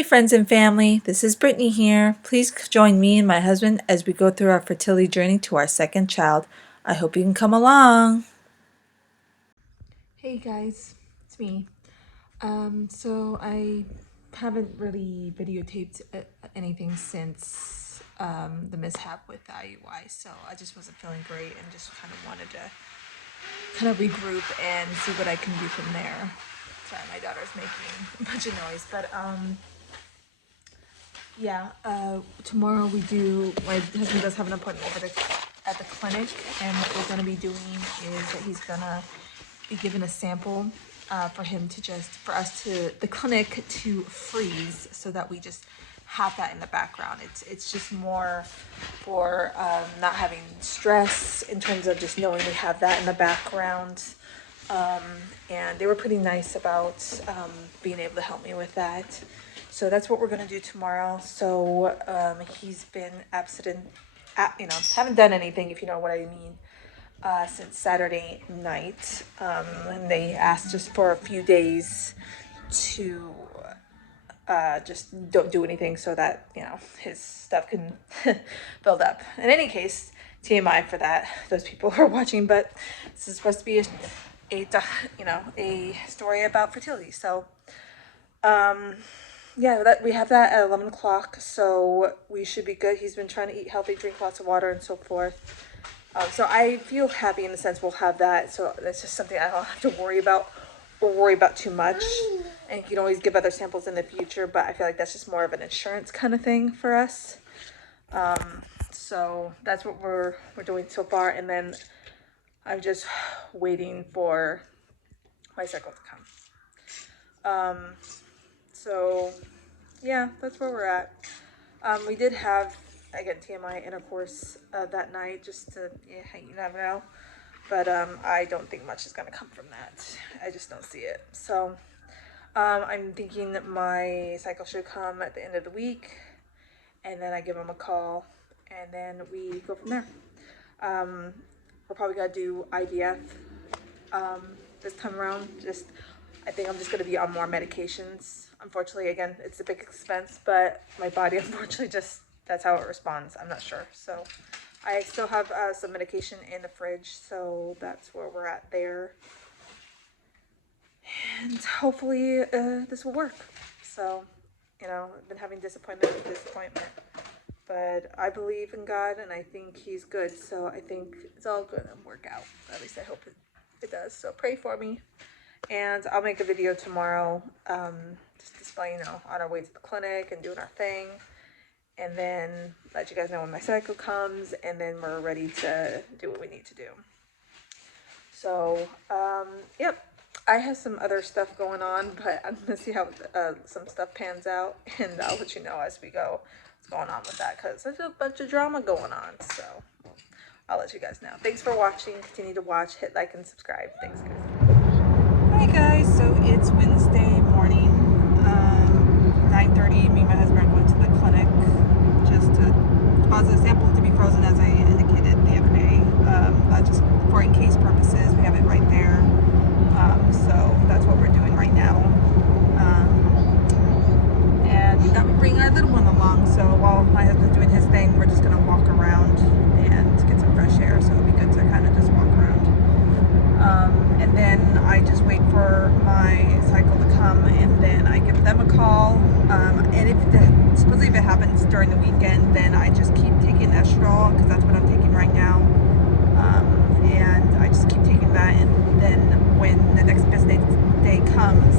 Hey friends and family, this is Brittany here. Please join me and my husband as we go through our fertility journey to our second child. I hope you can come along. Hey guys, it's me. So I haven't really videotaped anything since the mishap with the IUI, so I just wasn't feeling great and just kind of wanted to kind of regroup and see what I can do from there. Sorry, my daughter's making a bunch of noise, but yeah, tomorrow my husband does have an appointment at the clinic, and what we're gonna be doing is that he's gonna be given a sample for us to, the clinic to freeze so that we just have that in the background. It's just more for not having stress in terms of just knowing we have that in the background. And they were pretty nice about being able to help me with that. So that's what we're going to do tomorrow. So he's been absent, haven't done anything, if you know what I mean, since Saturday night. And they asked just for a few days to just don't do anything so that, his stuff can build up. In any case, TMI for that, those people who are watching, but this is supposed to be a story about fertility. So, yeah, that we have that at 11 o'clock, so we should be good. He's been trying to eat healthy, drink lots of water, and so forth. So I feel happy in the sense we'll have that. So that's just something I don't have to worry about or worry about too much. And you can always give other samples in the future, but I feel like that's just more of an insurance kind of thing for us. So that's what we're doing so far, and then I'm just waiting for my cycle to come. So yeah, that's where we're at. We did have, again, TMI intercourse that night, just to, you never know. But I don't think much is going to come from that. I just don't see it. So I'm thinking that my cycle should come at the end of the week, and then I give him a call, and then we go from there. We're probably going to do IVF this time around. I think I'm just going to be on more medications. Unfortunately, again, it's a big expense, but my body, unfortunately, that's how it responds. I'm not sure. So I still have some medication in the fridge, so that's where we're at there. And hopefully this will work. So, I've been having disappointment, but I believe in God, and I think he's good. So I think it's all going to work out. At least I hope it does. So pray for me. And I'll make a video tomorrow, just displaying, on our way to the clinic and doing our thing. And then let you guys know when my cycle comes, and then we're ready to do what we need to do. So, yep. I have some other stuff going on, but I'm going to see how some stuff pans out, and I'll let you know as we go what's going on with that, because there's a bunch of drama going on. So I'll let you guys know. Thanks for watching. Continue to watch. Hit like and subscribe. Thanks, guys. Hi guys, so it's Wednesday morning, 9:30. Me and my husband are going to the clinic just to deposit a sample to be frozen, as I indicated the other day. Just for in case purposes, we have it right there. So that's what we're doing right now. And we thought we'd bring our little one along, so while my husband's doing his thing, we're just gonna walk around and get some fresh air, so it'll be good to kind of just walk around. And then I just wait for my cycle to come, and then I give them a call. And supposedly if it happens during the weekend, then I just keep taking estradiol, because that's what I'm taking right now. And I just keep taking that, and then when the next business day comes,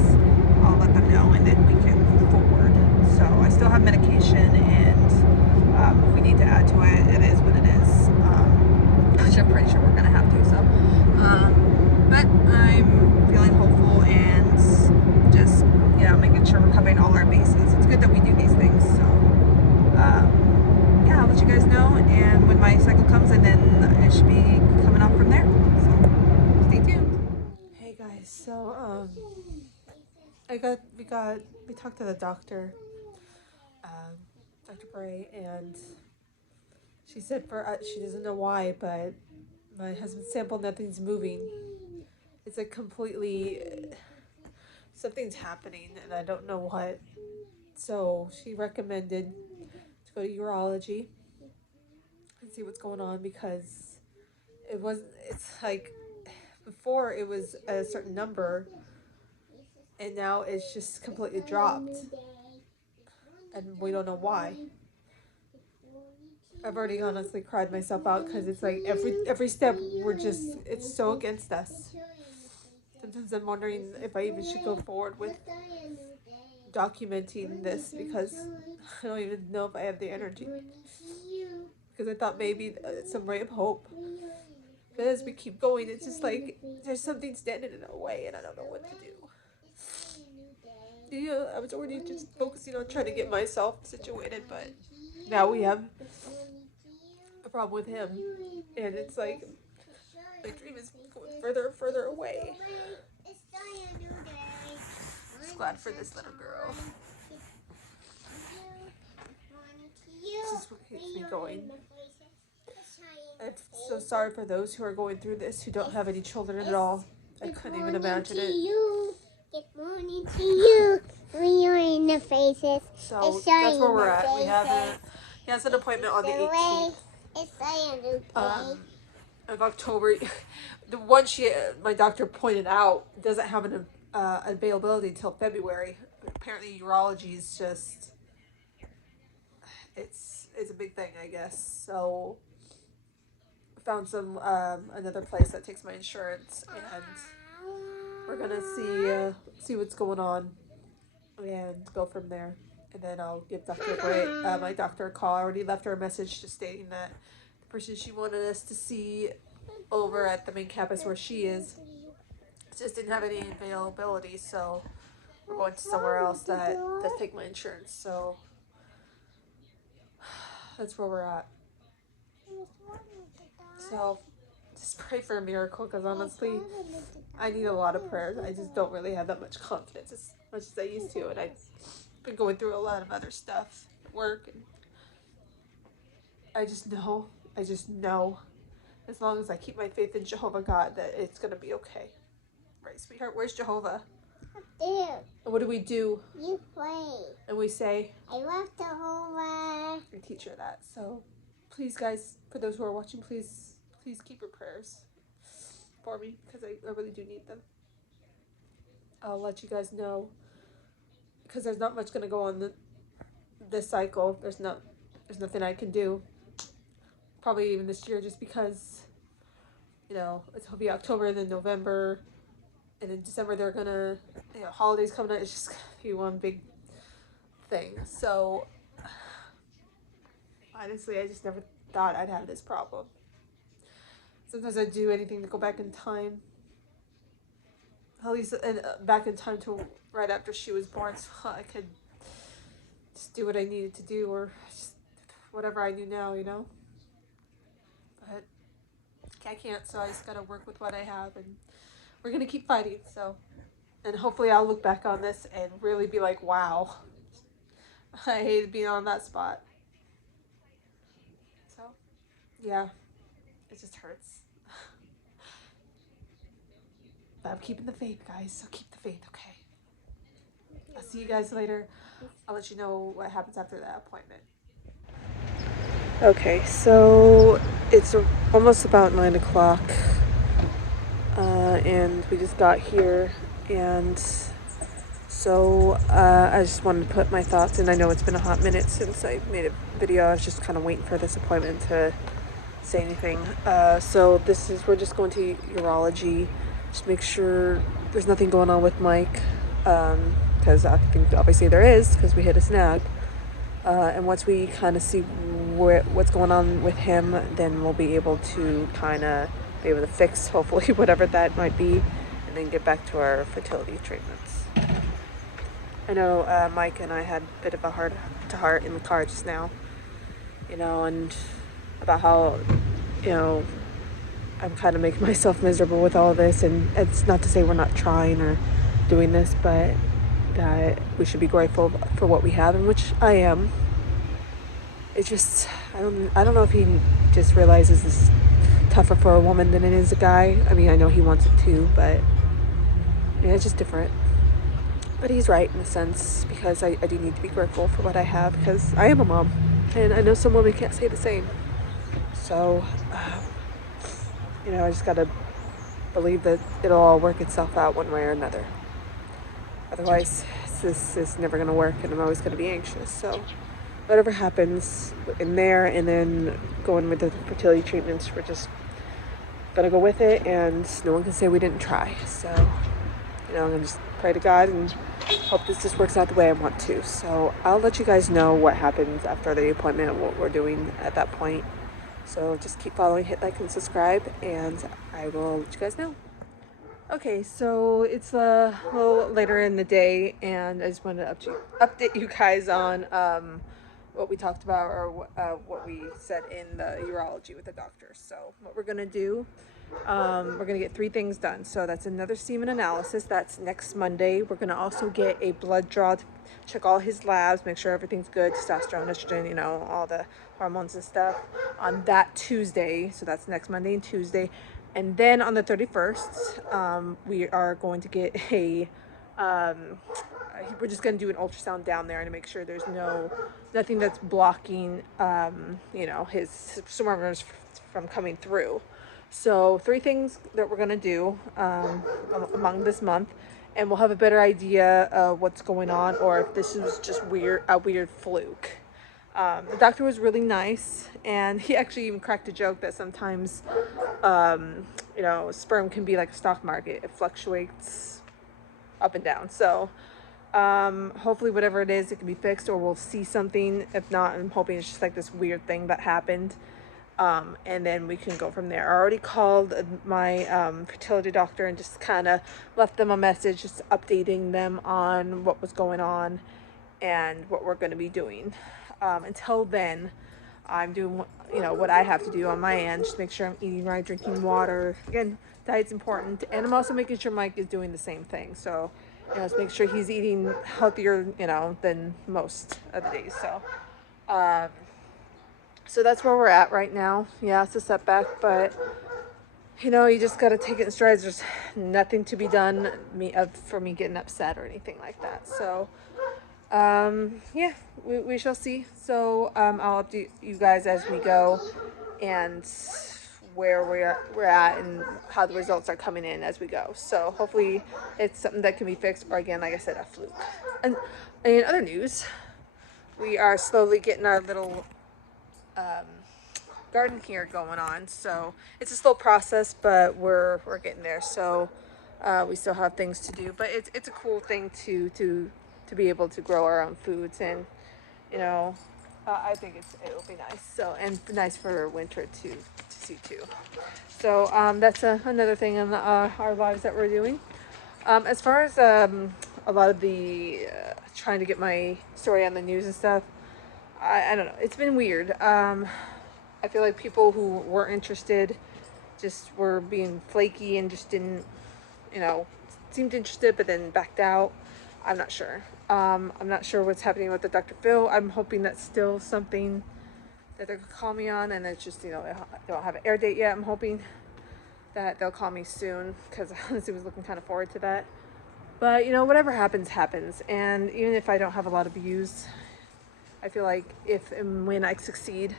I'll let them know, and then we can move forward. So I still have medication, and if we need to add to it, it is what it is. Which I'm pretty sure we're gonna have to. So, but I'm feeling hopeful and just making sure we're covering all our bases. It's good that we do these things. So, yeah, I'll let you guys know, and when my cycle comes, and then it should be coming off from there. So, stay tuned. Hey guys, so we talked to the doctor, Dr. Bray, and she said she doesn't know why, but my husband's sample, nothing's moving. It's like completely, something's happening, and I don't know what. So she recommended to go to urology and see what's going on, because it's like before it was a certain number and now it's just completely dropped, and we don't know why. I've already honestly cried myself out, because it's like every step it's so against us. Sometimes I'm wondering if I even should go forward with documenting this, because I don't even know if I have the energy. Because I thought maybe some ray of hope. But as we keep going, it's just like there's something standing in our way, and I don't know what to do. Yeah, I was already just focusing on trying to get myself situated, but now we have a problem with him, and it's like my dream is going further and further away. Just glad for this little girl. This is what keeps me going. I'm so sorry for those who are going through this, who don't have any children at all. I couldn't even imagine it. Good morning to you. We are in the faces. So that's where we're at. He has an appointment on the 18th of October. The one my doctor pointed out doesn't have an availability until February. Apparently, urology is just it's a big thing, I guess. So found some another place that takes my insurance, and we're gonna see what's going on and go from there. And then I'll give my doctor a call. I already left her a message just stating that the person she wanted us to see over at the main campus where she is just didn't have any availability, so we're going to somewhere else that does take my insurance. So that's where we're at. So just pray for a miracle, because honestly, I need a lot of prayers. I just don't really have that much confidence as much as I used to, and I've been going through a lot of other stuff, work, and I just know, as long as I keep my faith in Jehovah God, that it's going to be okay. Right, sweetheart? Where's Jehovah? Up there. And what do we do? You pray. And we say, I love Jehovah. I teach her that. So please, guys, for those who are watching, please keep your prayers for me, because I really do need them. I'll let you guys know, because there's not much going to go on this cycle. There's nothing I can do. Probably even this year, just because, it'll be October and then November, and in December they're gonna, holidays coming out. It's just gonna be one big thing. So honestly, I just never thought I'd have this problem. Sometimes I do anything to go back in time, at least back in time to right after she was born, so I could just do what I needed to do, or just whatever I knew now, But I can't, so I just gotta work with what I have, and we're gonna keep fighting. So, and hopefully I'll look back on this and really be like, wow, I hated being on that spot. So, yeah, it just hurts. But I'm keeping the faith, guys, so keep the faith, okay? I'll see you guys later. I'll let you know what happens after that appointment. Okay, so it's almost about 9 o'clock, and we just got here, and so I just wanted to put my thoughts in. I know it's been a hot minute since I made a video. I was just kind of waiting for this appointment to say anything. So we're just going to urology, just make sure there's nothing going on with Mike, because I think obviously there is, because we hit a snag. And once we kind of see what's going on with him, then we'll be able to fix, hopefully, whatever that might be, and then get back to our fertility treatments. I know Mike and I had a bit of a heart-to-heart in the car just now, and about how, I'm kind of making myself miserable with all this, and it's not to say we're not trying or doing this, but that we should be grateful for what we have, and which I am. It's just, I don't know if he just realizes this is tougher for a woman than it is a guy. I mean, I know he wants it too, but it's just different. But he's right in a sense, because I do need to be grateful for what I have, because I am a mom, and I know some women can't say the same. So, I just gotta believe that it'll all work itself out one way or another. Otherwise, this is never gonna work, and I'm always gonna be anxious. So, whatever happens in there, and then going with the fertility treatments, we're just gonna go with it, and no one can say we didn't try. So, I'm gonna just pray to God and hope this just works out the way I want to. So I'll let you guys know what happens after the appointment, what we're doing at that point. So just keep following, hit like and subscribe, and I will let you guys know. Okay, so it's a little later in the day, and I just wanted to update you guys on what we talked about, or what we said in the urology with the doctor. So what we're gonna do, we're gonna get 3 things done. So that's another semen analysis. That's next Monday. We're gonna also get a blood draw to check all his labs, make sure everything's good, testosterone, estrogen, all the hormones and stuff, on that Tuesday. So that's next Monday and Tuesday. And then on the 31st, we are going to get we're just going to do an ultrasound down there and make sure there's nothing that's blocking, his swimmers from coming through. So 3 things that we're going to do among this month, and we'll have a better idea of what's going on, or if this is just a weird fluke. The doctor was really nice, and he actually even cracked a joke that sometimes, sperm can be like a stock market. It fluctuates up and down. So hopefully whatever it is, it can be fixed, or we'll see something. If not, I'm hoping it's just like this weird thing that happened. And then we can go from there. I already called my fertility doctor and just kind of left them a message, just updating them on what was going on and what we're going to be doing. Until then, I'm doing what I have to do on my end, just make sure I'm eating right, drinking water. Again, diet's important, and I'm also making sure Mike is doing the same thing. So just make sure he's eating healthier than most of the days. So that's where we're at right now. Yeah, it's a setback, but you just got to take it in strides. There's nothing to be done for me getting upset or anything like that. So yeah, we shall see. So I'll update you guys as we go, and where we're at, and how the results are coming in as we go. So hopefully it's something that can be fixed, or again, like I said, a fluke. And in other news, we are slowly getting our little garden here going on. So it's a slow process, but we're getting there. So we still have things to do, but it's a cool thing to be able to grow our own foods, and I think it'll be nice. So, and nice for winter to see too. So that's another thing in our lives that we're doing. As far as a lot of the trying to get my story on the news and stuff, I don't know. It's been weird. I feel like people who were interested just were being flaky and just didn't, seemed interested but then backed out. I'm not sure. I'm not sure what's happening with the Dr. Phil. I'm hoping that's still something that they're gonna call me on, and it's just, they don't have an air date yet. I'm hoping that they'll call me soon, because I honestly was looking kind of forward to that. But, whatever happens, happens. And even if I don't have a lot of views, I feel like if and when I succeed,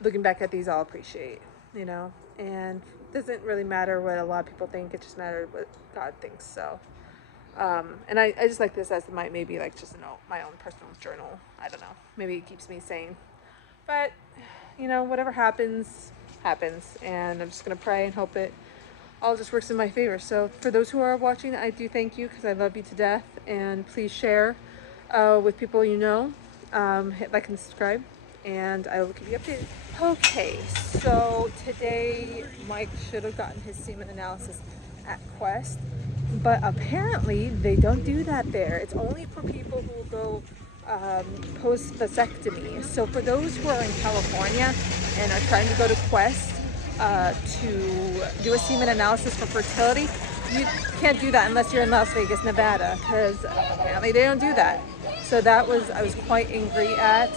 looking back at these, I'll appreciate, and it doesn't really matter what a lot of people think. It just matters what God thinks. So, and I just like this as maybe like just my own personal journal. I don't know. Maybe it keeps me sane. But, whatever happens, happens. And I'm just going to pray and hope it all just works in my favor. So for those who are watching, I do thank you, because I love you to death. And please share with people hit like and subscribe, and I will keep you updated. Okay, so today Mike should have gotten his semen analysis at Quest, but apparently they don't do that there. It's only for people who go post vasectomy. So for those who are in California and are trying to go to Quest to do a semen analysis for fertility, you can't do that unless you're in Las Vegas, Nevada, because apparently they don't do that. So I was quite angry at,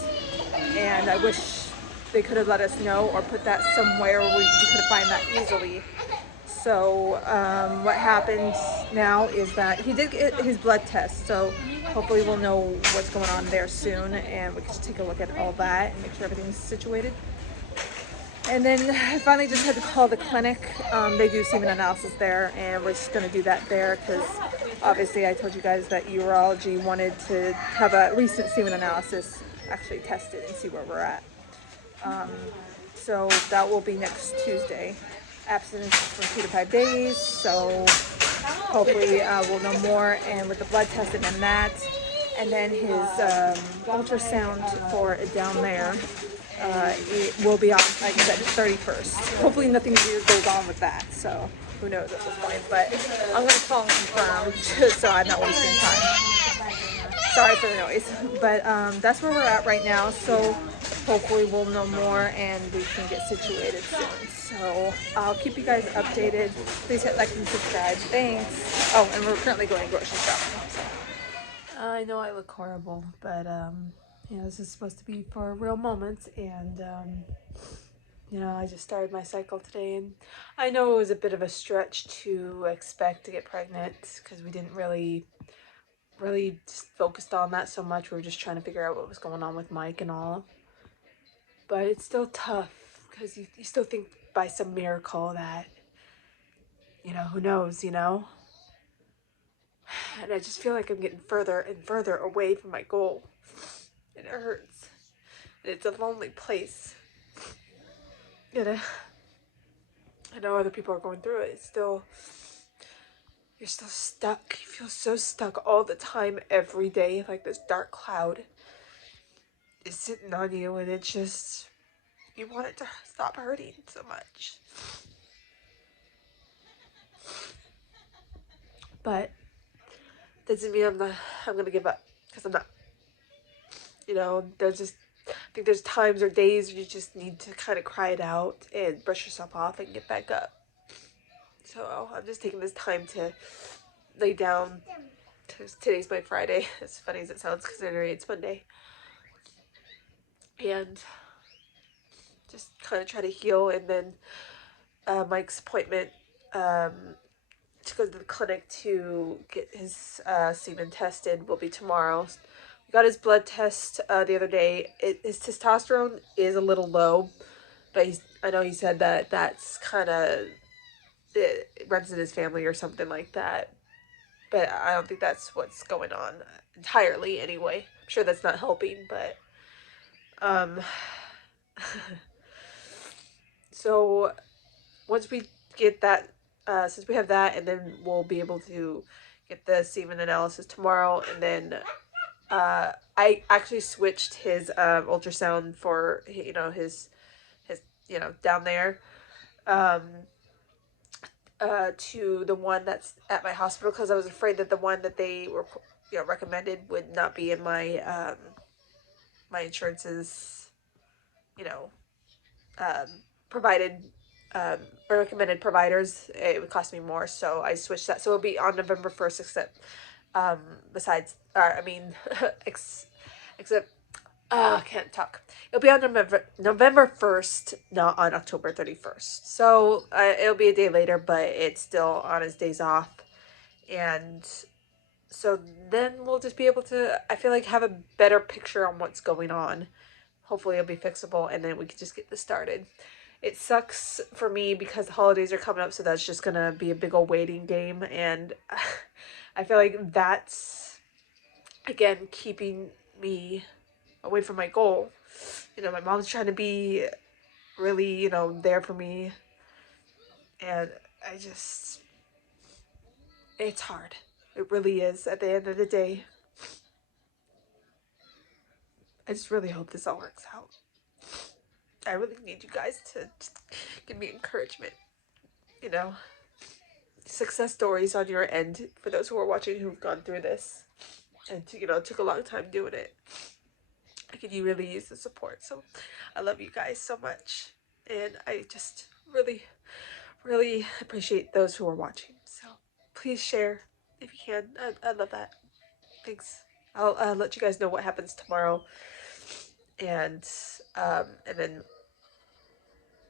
and I wish they could have let us know or put that somewhere where we could find that easily. So what happens now is that he did get his blood test, so hopefully we'll know what's going on there soon, and we can just take a look at all that and make sure everything's situated. And then I finally just had to call the clinic. They do semen analysis there, and we're just going to do that there because obviously I told you guys that urology wanted to have a recent semen analysis actually tested and see where we're at. So that will be next Tuesday. Abstinence for 2 to 5 days, so hopefully we'll know more, and with the blood test and then that, and then his ultrasound for down there, it will be on, like I said, 31st. Hopefully nothing weird goes on with that, so who knows at this point, but I'm going to call and confirm just so I'm not wasting time. Sorry for the noise, but that's where we're at right now, so hopefully we'll know more and we can get situated soon. So I'll keep you guys updated. Please hit like and subscribe. Thanks. Oh, and we're currently going grocery shopping. So. I know I look horrible, but you know, this is supposed to be for real moments, and you know, I just started my cycle today, and I know it was a bit of a stretch to expect to get pregnant because we didn't really just focused on that so much. We were just trying to figure out what was going on with Mike and all. But it's still tough because you still think by some miracle that, you know, who knows, you know? And I just feel like I'm getting further and further away from my goal. And it hurts. And it's a lonely place. And I know other people are going through it. It's still, you're still stuck. You feel so stuck all the time, every day, like this dark cloud is sitting on you, and it's just, you want it to stop hurting so much. But doesn't mean I'm gonna give up, because I'm not. You know, I think there's times or days where you just need to kind of cry it out and brush yourself off and get back up. So I'm just taking this time to lay down. Today's my Friday, as funny as it sounds, considering it's Monday. And just kind of try to heal, and then Mike's appointment to go to the clinic to get his semen tested will be tomorrow. We got his blood test the other day. His testosterone is a little low, but I know he said that that's kind of, it runs in his family or something like that. But I don't think that's what's going on entirely anyway. I'm sure that's not helping, but so once we get that, since we have that, and then we'll be able to get the semen analysis tomorrow, and then I actually switched his ultrasound for, you know, his you know, down there to the one that's at my hospital, because I was afraid that the one that they were, you know, recommended would not be in my my insurance's, you know, provided or recommended providers. It would cost me more, so I switched that. So it'll be on November 1st, except besides, I mean, except I can't talk. It'll be on November 1st, not on October 31st. So it'll be a day later, but it's still on his days off. And so then we'll just be able to, I feel like, have a better picture on what's going on. Hopefully it'll be fixable, and then we can just get this started. It sucks for me because the holidays are coming up, so that's just going to be a big old waiting game. And I feel like that's, again, keeping me away from my goal. You know, my mom's trying to be really, you know, there for me. And I just, it's hard. It really is at the end of the day. I just really hope this all works out. I really need you guys to give me encouragement. You know, success stories on your end for those who are watching who've gone through this and, you know, took a long time doing it. I could really use the support. So I love you guys so much, and I just really appreciate those who are watching. So please share if you can. I love that. Thanks. I'll let you guys know what happens tomorrow, and then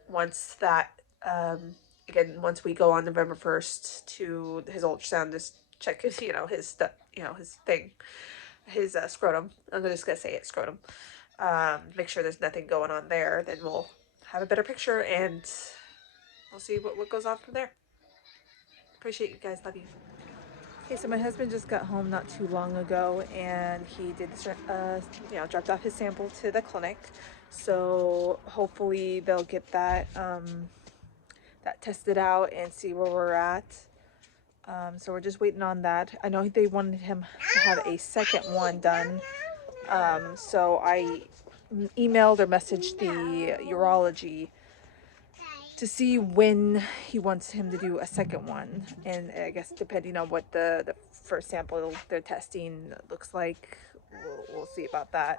once that again, once we go on November 1st to his ultrasound, just check his, his stuff, his thing, his scrotum. I'm just gonna say it, scrotum. Make sure there's nothing going on there. Then we'll have a better picture and we'll see what goes on from there. Appreciate you guys. Love you. Okay, so my husband just got home not too long ago, and he did, dropped off his sample to the clinic. So hopefully they'll get that that tested out and see where we're at. So we're just waiting on that. I know they wanted him to have a second one done. So I emailed or messaged the urology to see when he wants him to do a second one, and I guess depending on what the first sample they're testing looks like, we'll see about that.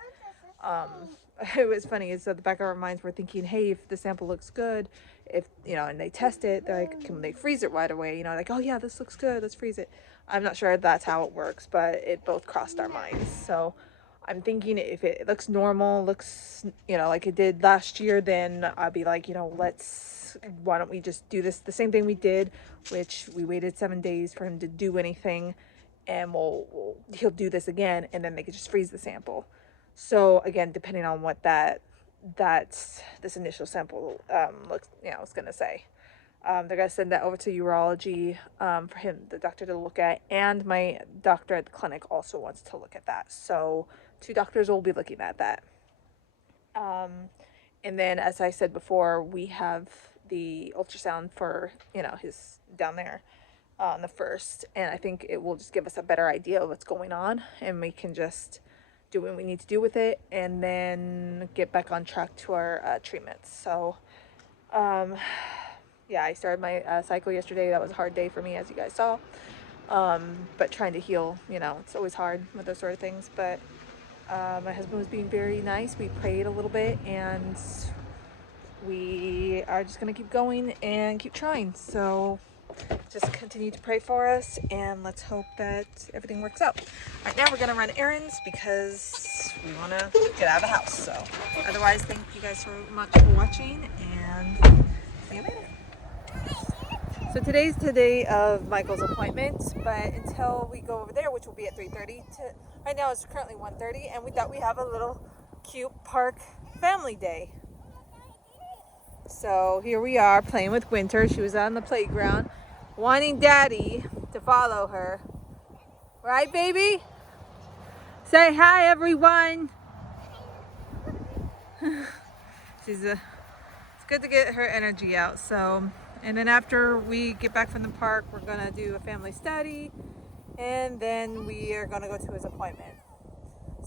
It was funny, is at the back of our minds we're thinking, hey, if the sample looks good, if and they test it, they're like, can they freeze it right away, like, oh yeah, this looks good, let's freeze it. I'm not sure if that's how it works, but it both crossed our minds. So I'm thinking if it looks normal, looks like it did last year, then I'll be like, why don't we just do this the same thing we did, which we waited 7 days for him to do anything, and he'll do this again, and then they could just freeze the sample. So again, depending on what this initial sample looks, is gonna say, they're gonna send that over to urology for the doctor to look at, and my doctor at the clinic also wants to look at that. So 2 doctors will be looking at that. And then, as I said before, we have the ultrasound for his down there on the 1st, and I think it will just give us a better idea of what's going on, and we can just do what we need to do with it, and then get back on track to our treatments. So, yeah, I started my cycle yesterday. That was a hard day for me, as you guys saw. But trying to heal, it's always hard with those sort of things. But my husband was being very nice. We prayed a little bit, and we are just going to keep going and keep trying. So just continue to pray for us, and let's hope that everything works out. Right now we're going to run errands because we want to get out of the house. So otherwise, thank you guys so much for watching, and see you later. So today's the day of Michael's appointment, but until we go over there, which will be at 3:30, right now it's currently 1:30, and we thought we'd have a little cute park family day. So here we are playing with Winter. She was on the playground wanting Daddy to follow her. Right, baby? Say hi, everyone. It's good to get her energy out. So, and then after we get back from the park, we're gonna do a family study, and then we are gonna go to his appointment.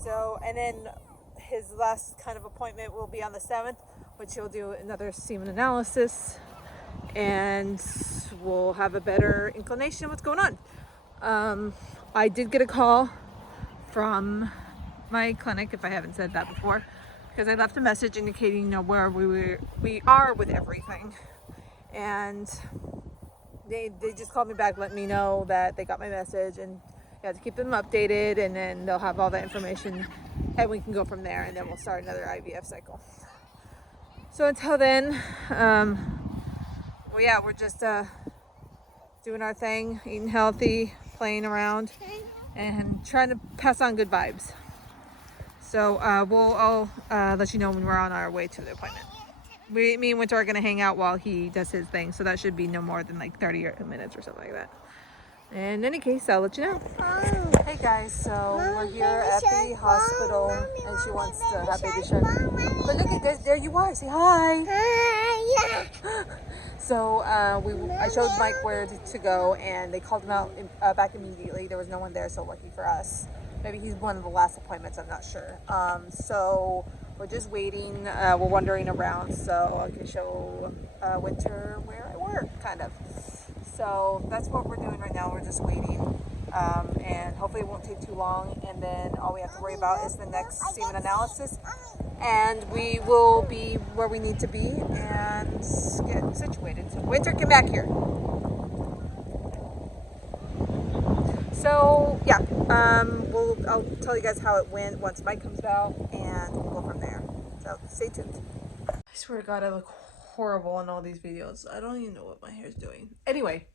So, and then his last kind of appointment will be on the 7th, which he'll do another semen analysis, and we'll have a better inclination of what's going on. I did get a call from my clinic, if I haven't said that before, because I left a message indicating where we are with everything, and they just called me back, let me know that they got my message, and to keep them updated, and then they'll have all that information, and we can go from there, and then we'll start another IVF cycle. So until then, we're just doing our thing, eating healthy, playing around, and trying to pass on good vibes. So I'll let you know when we're on our way to the appointment. Me and Winter are going to hang out while he does his thing, so that should be no more than like 30 minutes or something like that. In any case, I'll let you know. Hey guys, so we're here at the hospital, and she wants to have baby shark. But look at this, there you are, say hi. Hi. So I showed Mike where to go, and they called him out back immediately. There was no one there, so lucky for us. Maybe he's one of the last appointments, I'm not sure. So we're just waiting, we're wandering around, so I can show Winter where I work, kind of. So that's what we're doing right now. We're just waiting, and hopefully it won't take too long, and then all we have to worry about is the next semen analysis, and we will be where we need to be and get situated. So Winter, come back here. So yeah, I'll tell you guys how it went once Mike comes out, and we'll go from there. So stay tuned. I swear to God, I look horrible in all these videos. I don't even know what my hair's doing. Anyway,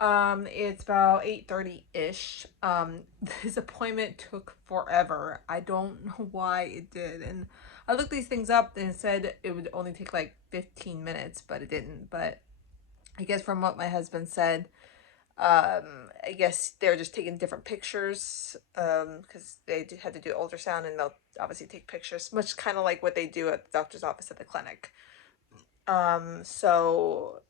it's about 8:30-ish. This appointment took forever. I don't know why it did. And I looked these things up and it said it would only take like 15 minutes, but it didn't. But I guess from what my husband said, I guess they're just taking different pictures, because they had to do ultrasound and they'll obviously take pictures, much kind of like what they do at the doctor's office at the clinic. So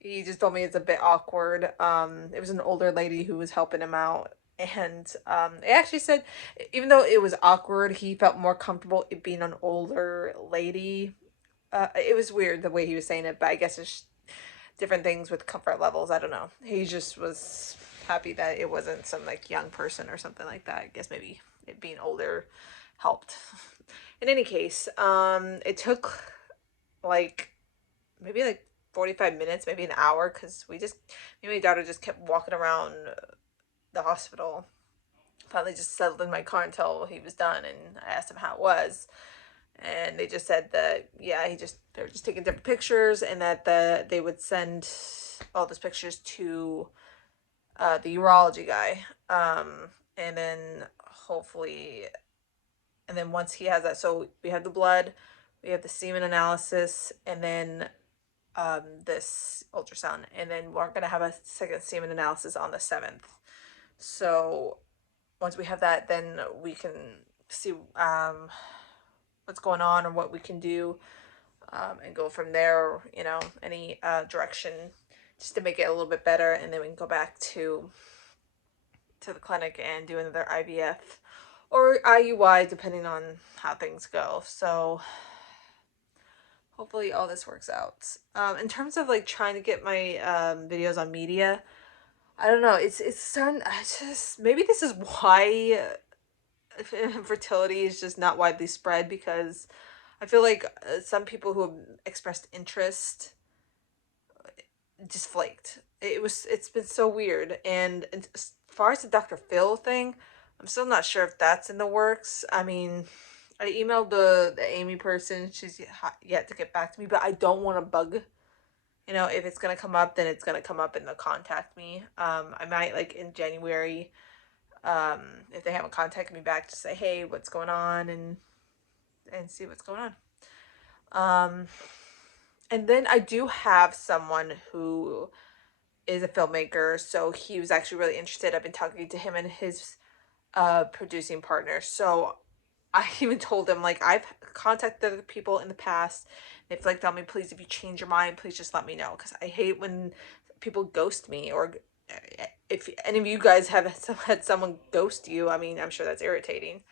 he just told me it's a bit awkward. It was an older lady who was helping him out. And it actually said, even though it was awkward, he felt more comfortable it being an older lady. It was weird the way he was saying it, but I guess it's different things with comfort levels. I don't know. He just was happy that it wasn't some like young person or something like that. I guess maybe it being older helped. In any case, it took like maybe like 45 minutes, maybe an hour, because me and my daughter just kept walking around the hospital. Finally just settled in my car until he was done, and I asked him how it was. And they just said that, yeah, they were just taking different pictures, and that they would send all those pictures to the urology guy. And then hopefully, and then once he has that, so we have the blood, we have the semen analysis, and then this ultrasound, and then we're gonna have a second semen analysis on the 7th. So once we have that, then we can see what's going on or what we can do, and go from there. You know, any direction just to make it a little bit better, and then we can go back to the clinic and do another IVF or IUI depending on how things go. So hopefully all this works out. In terms of like trying to get my videos on media, I don't know. It's starting. I just, maybe this is why fertility is just not widely spread, because I feel like some people who have expressed interest just flaked. It's been so weird. And as far as the Dr. Phil thing, I'm still not sure if that's in the works. I mean, I emailed the Amy person. She's yet to get back to me, but I don't want to bug. You know, if it's gonna come up, then it's gonna come up and they'll contact me. I might, like, in January, if they haven't contacted me back, to say, hey, what's going on, and see what's going on. And then I do have someone who is a filmmaker, so he was actually really interested. I've been talking to him and his producing partner. So I even told him, like, I've contacted other people in the past. They've like told me, please, if you change your mind, please just let me know, because I hate when people ghost me, or if any of you guys have had someone ghost you. I mean, I'm sure that's irritating.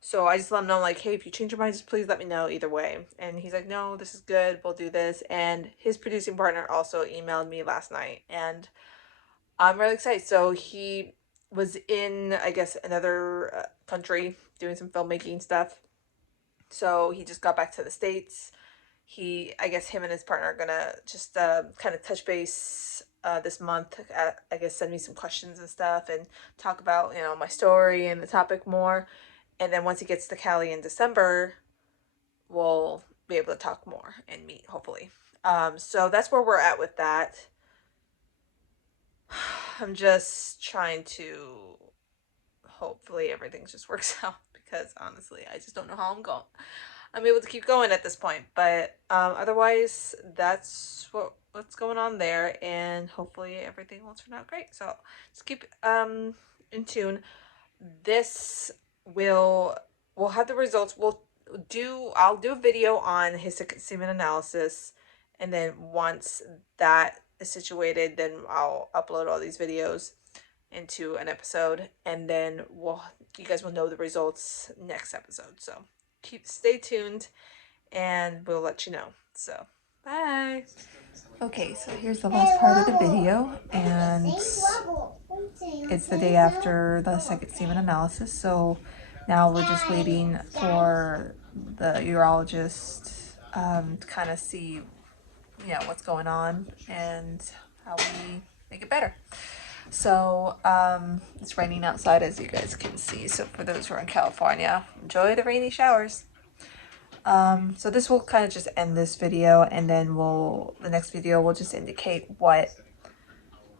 So I just let him know, like, hey, if you change your mind, just please let me know either way. And he's like, no, this is good. We'll do this. And his producing partner also emailed me last night, and I'm really excited. So he was in, I guess, another country doing some filmmaking stuff. So he just got back to the States. I guess him and his partner are gonna just kind of touch base this month. I guess send me some questions and stuff, and talk about, you know, my story and the topic more. And then once he gets to Cali in December, we'll be able to talk more and meet, hopefully. So that's where we're at with that. I'm just trying to, hopefully everything just works out, because honestly, I just don't know how I'm able to keep going at this point. But otherwise, that's what's going on there, and hopefully everything will turn out great. So just keep in tune. We'll have the results. I'll do a video on his semen analysis, and then once that is situated, then I'll upload all these videos into an episode, and then you guys will know the results next episode. So stay tuned, and we'll let you know. So bye. Okay, so here's the last part of the video, and it's the day after the second semen analysis. So now we're just waiting for the urologist to kind of see, you know, what's going on and how we make it better. So it's raining outside, as you guys can see. So for those who are in California, enjoy the rainy showers. So this will kind of just end this video, and then the next video will just indicate what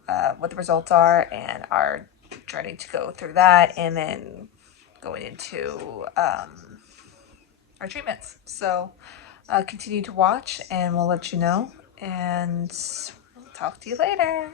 the results are and our journey to go through that, and then going into our treatments. So continue to watch, and we'll let you know, and we'll talk to you later.